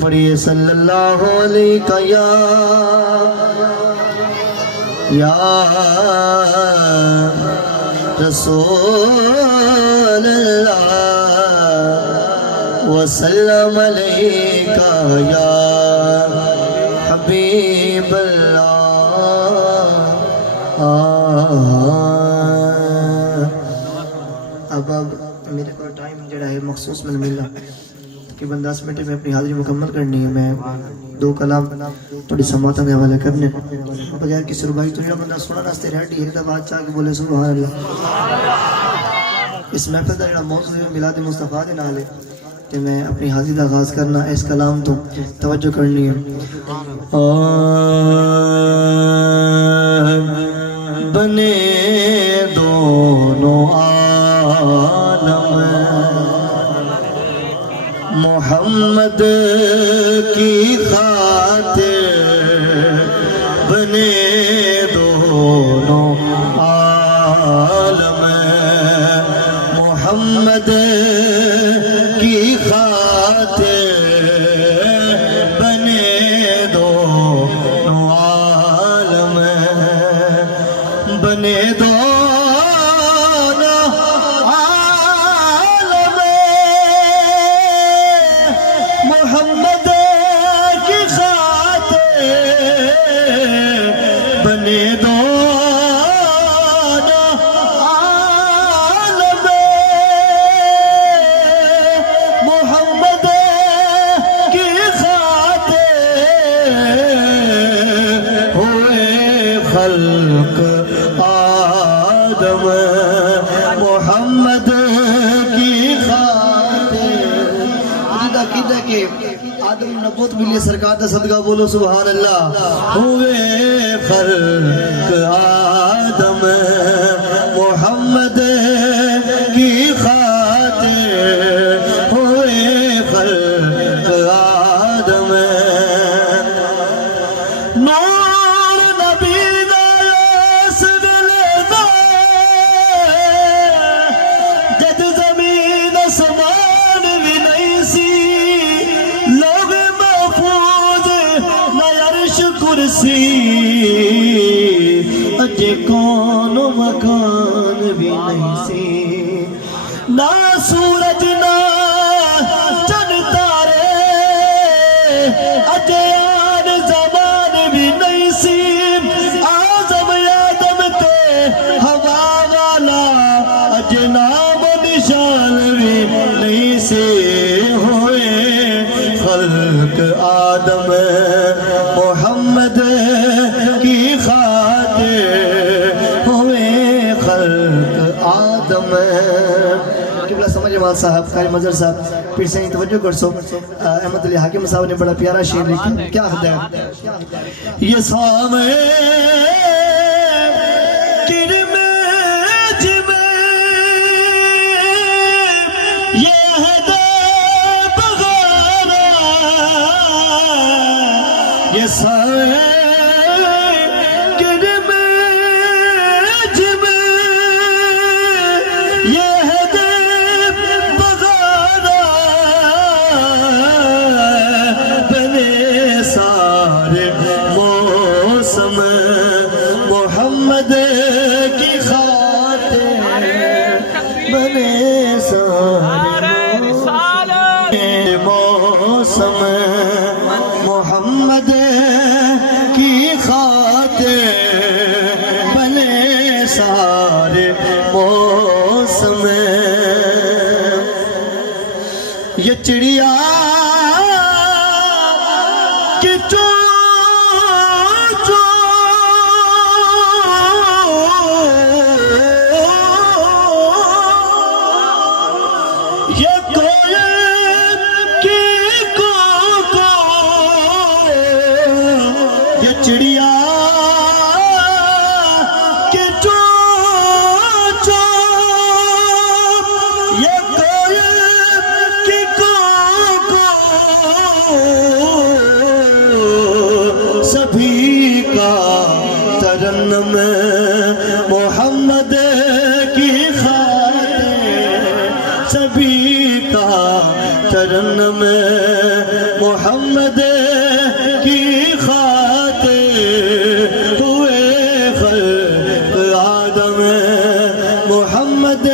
پڑھیے صلی اللہ علیہ یا رسول اللہ وسلم علیکہ یا حبیب اللہ. اب میرے کو ٹائم جڑا ہے مخصوص میں ملا کہ 10 منٹ میں اپنی حاضری مکمل کرنی ہے. میں 2 کلام تھوڑی سماعتوں کے حوالے کرنے بغیر کسی ربائی تو جڑا بندہ سننا راستے ریڈی ایک دفعہ چاہ کے بولے سبحان اللہ. اس محفل کا جڑا موضوع ہے میلاد مصطفیٰ دے نال ہے تے میں اپنی حاضری کا آغاز کرنا اس کلام تو توجہ کرنی ہے. بنے دونوں عالم محمد کی خاطر بنے دونوں عالم محمد کی خاطر بنے دونوں عالم بنے دونوں عالم محمد کی خاطر بنے دونوں عالم محمد کی خاطر ہوئے خلق آدم محمد کی خاطر. عقیدہ کہ آدم نبوت ملی سرکار دا صدقہ بولو سبحان اللہ. ہوئے خلق آدم محمد کی خاطر ہوئے خلق آدم نور نبی دا اس دل دا جد زمین اسمان بھی نہیں سی لوگ محفوظ نہ عرش کرسی اجے کون مکان بھی نہیں سی نہ سورج نہ چند تارے اجے آن زمان بھی نہیں سی آزم آدم تے ہوا والا اجے نام و نشان بھی نہیں سی ہوئے خلق آدم محمد کی خاطر ہوئے خلق آدم. قبلہ سمجھ امام صاحب قاری مظہر صاحب پھر سے توجہ کر سو. احمد علی حاکم صاحب نے بڑا پیارا شعر لکھا. کیا حد ہے یہ سامنے یہ سارے کرم جم یہ ہے دے بغارا بنے سارے موسم محمد کی خاطر بنے سارے موسم محمد کی خاطر بنے سارے موسم. یہ چڑیا کی چو چو یہ کوئل کی کو یہ چڑیا کی چو چو یہ کوئل کی کو سبھی کا ترنم محمد کی خاطر سبھی کا ترنم محمد کی خاطر ہوئے خلق آدم محمد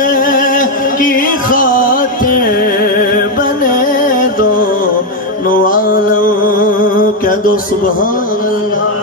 کی خاطر بنے دونوں عالم کہہ دو سبحان اللہ